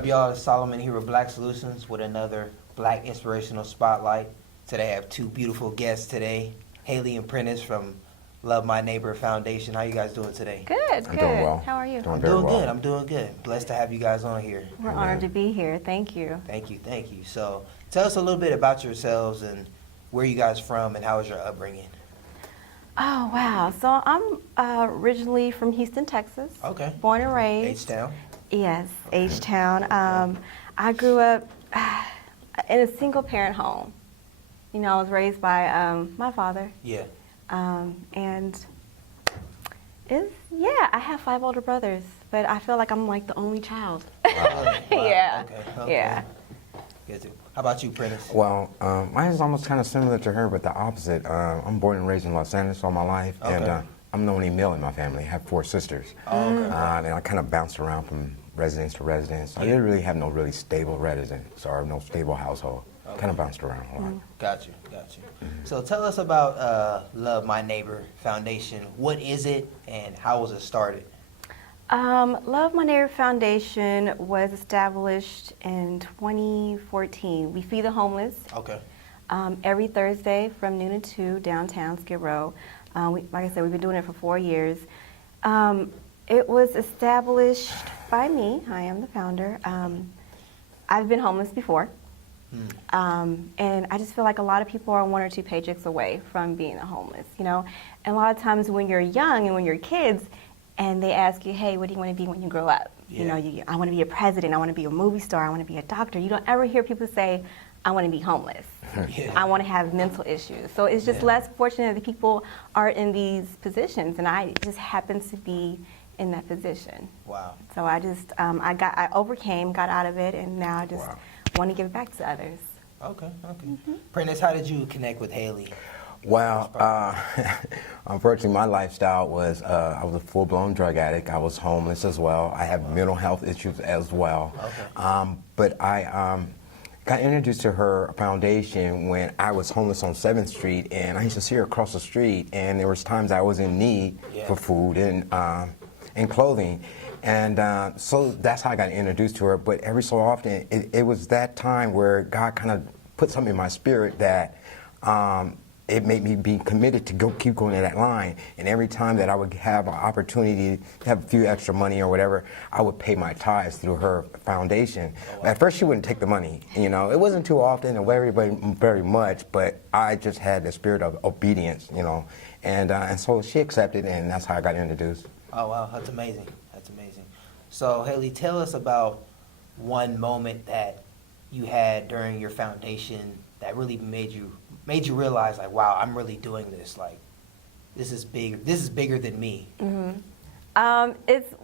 up, y'all? It's Solomon here with Black Soulutions with another Black Inspirational Spotlight. Today I have two beautiful guests today, Haley and Prentice from Love My Neighbor Foundation. How you guys doing today? Good, I'm good. doing well. How are you? I'm doing good. I'm doing good. Blessed to have you guys on here. We're honored to be here. Thank you. Thank you, thank you. So tell us a little bit about yourselves and where you guys from and how was your upbringing? Oh, wow. So I'm originally from Houston, Texas. Okay. Born and raised. H-Town? Yes, H-Town. I grew up in a single-parent home. You know, I was raised by my father. Yeah. And I have 5 older brothers, but I feel like I'm like the only child. Wow. Yeah. Okay. Yeah. Good too. How about you, Prentice? Well, mine is almost kind of similar to her, but the opposite. I'm born and raised in Los Angeles all my life, and I'm the only male in my family. I have 4 sisters. Oh, okay. And I kind of bounced around from residence to residence. I didn't really have no really stable residence or no stable household. Okay. Kind of bounced around a lot. Got you. So tell us about Love My Neighbor Foundation. What is it and how was it started? Love My Neighbor Foundation was established in 2014. We feed the homeless. Okay. Every Thursday from noon to 2 downtown Skid Row. Like I said, we've been doing it for 4 years. It was established by me. I am the founder. I've been homeless before. And I just feel like a lot of people are 1 or 2 paychecks away from being homeless, you know? And a lot of times when you're young and when you're kids and they ask you, hey, what do you want to be when you grow up? Yeah. You know, I want to be a president, I want to be a movie star, I want to be a doctor. You don't ever hear people say, I want to be homeless. Yeah. I want to have mental issues. So it's just less fortunate that people are in these positions, and I just happen to be in that position. Wow. So I just, I overcame, got out of it, and now I just want to give it back to others. Okay. Prentice, how did you connect with Haley? Well, unfortunately, my lifestyle was I was a full-blown drug addict. I was homeless as well. I have mental health issues as well. Okay. But I got introduced to her foundation when I was homeless on 7th Street, and I used to see her across the street, and there was times I was in need for food and clothing. And so that's how I got introduced to her. But every so often, it was that time where God kind of put something in my spirit that it made me be committed to keep going to that line. And every time that I would have an opportunity to have a few extra money or whatever, I would pay my tithes through her foundation. Oh, wow. At first, she wouldn't take the money. You know, it wasn't too often or very much, but I just had the spirit of obedience, you know. And so she accepted, and that's how I got introduced. Oh, wow. That's amazing. So, Haley, tell us about one moment that you had during your foundation that really made you realize, like, wow, I'm really doing this. Like, this is big. This is bigger than me. Mm-hmm. It's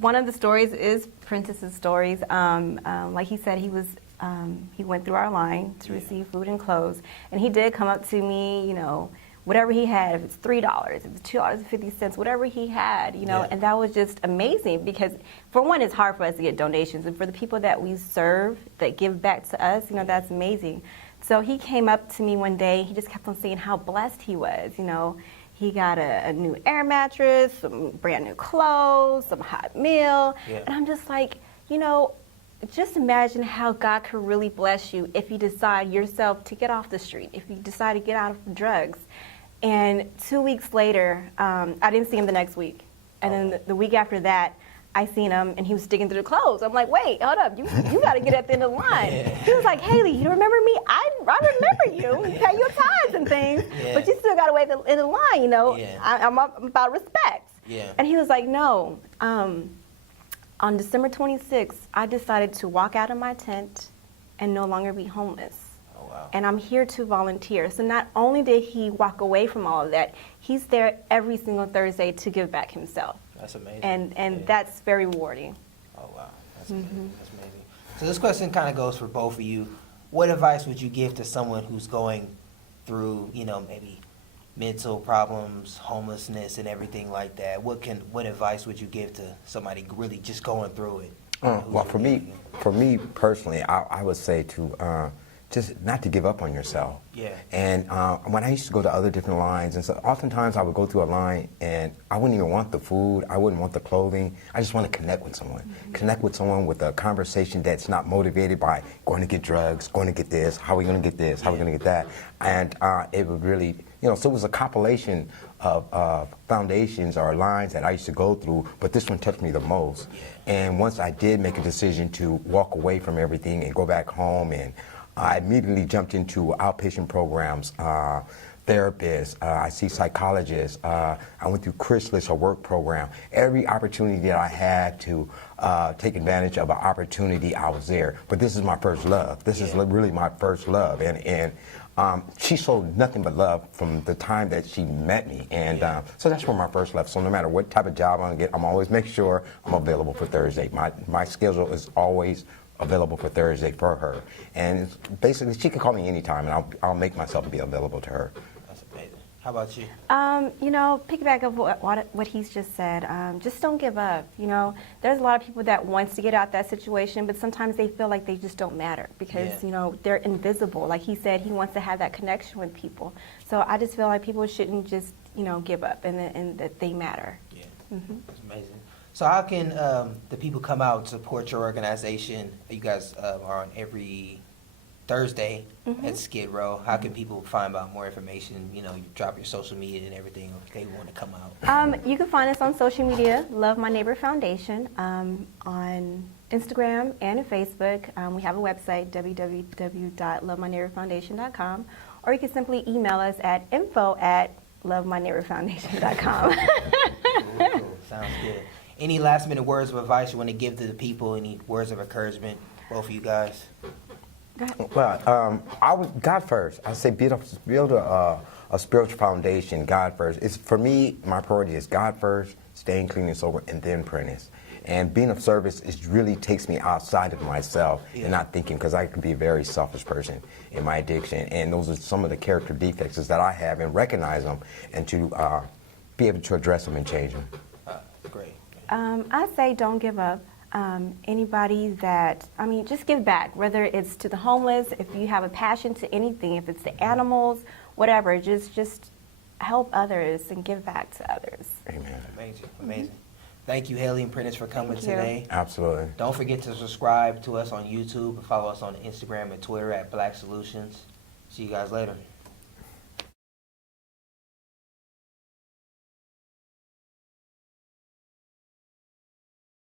one of the stories is Prentice's stories. Like he said, he went through our line to receive food and clothes, and he did come up to me, you know, whatever he had, if it's $3, if it's $2.50, whatever he had, you know, and that was just amazing because, for one, it's hard for us to get donations, and for the people that we serve that give back to us, you know, that's amazing. So he came up to me one day, he just kept on saying how blessed he was, you know. He got a new air mattress, some brand new clothes, some hot meal, and I'm just like, you know, just imagine how God could really bless you if you decide yourself to get off the street, if you decide to get out of drugs. And 2 weeks later, I didn't see him the next week. And then the week after that, I seen him and he was sticking through the clothes. I'm like, wait, hold up, you got to get at the end of the line. He was like, Haley, you remember me? I remember you. You pay your tithes and things, but you still got to wait in the line, you know. I'm about respect. And he was like, no. On December 26th, I decided to walk out of my tent and no longer be homeless. Oh, wow. And I'm here to volunteer. So not only did he walk away from all of that, he's there every single Thursday to give back himself. That's amazing. And that's very rewarding. Oh, wow. That's amazing. That's amazing. So this question kind of goes for both of you. What advice would you give to someone who's going through, you know, maybe mental problems, homelessness, and everything like that? What advice would you give to somebody really just going through it? Well, for me personally, I would say to just not to give up on yourself. Yeah. And when I used to go to other different lines, and so oftentimes I would go through a line and I wouldn't even want the food, I wouldn't want the clothing. I just want to connect with someone. Connect with someone with a conversation that's not motivated by going to get drugs, going to get this, how are we going to get this, how are we going to get that. And it would really, so it was a compilation of foundations or lines that I used to go through, but this one touched me the most. And once I did make a decision to walk away from everything and go back home, and I immediately jumped into outpatient programs, therapists, I see psychologists, I went through Chrysalis, a work program. Every opportunity that I had to take advantage of an opportunity, I was there. But this is my first love. This is really my first love. And she showed nothing but love from the time that she met me. And so that's where my first love. So no matter what type of job I'm going to get, I'm always make sure I'm available for Thursday. My schedule is always available for Thursday for her. And basically, she can call me anytime, and I'll make myself be available to her. That's amazing. How about you? Piggyback of what he's just said, just don't give up. There's a lot of people that wants to get out that situation, but sometimes they feel like they just don't matter because, they're invisible. Like he said, he wants to have that connection with people. So I just feel like people shouldn't just, give up and that they matter. Yeah, That's amazing. So how can the people come out and support your organization? You guys are on every Thursday at Skid Row. How can people find out more information? You drop your social media and everything if they want to come out. You can find us on social media, Love My Neighbor Foundation, on Instagram and Facebook. We have a website, www.lovemyneighborfoundation.com, or you can simply email us at info@lovemyneighborfoundation.com. Cool. Sounds good. Any last minute words of advice you want to give to the people? Any words of encouragement, both of you guys? Go ahead. Well, I would God first. I say build a spiritual foundation. God first. For me, my priority is God first, staying clean and sober, and then Prentice. And being of service really takes me outside of myself and not thinking, because I can be a very selfish person in my addiction. And those are some of the character defects that I have, and recognize them, and to be able to address them and change them. Great. I say don't give up. Anybody just give back, whether it's to the homeless, if you have a passion to anything, if it's to animals, whatever, just help others and give back to others. Amen. Amazing. Thank you, Haley and Prentice, for coming today. Absolutely. Don't forget to subscribe to us on YouTube and follow us on Instagram and Twitter at Black Soulutions. See you guys later.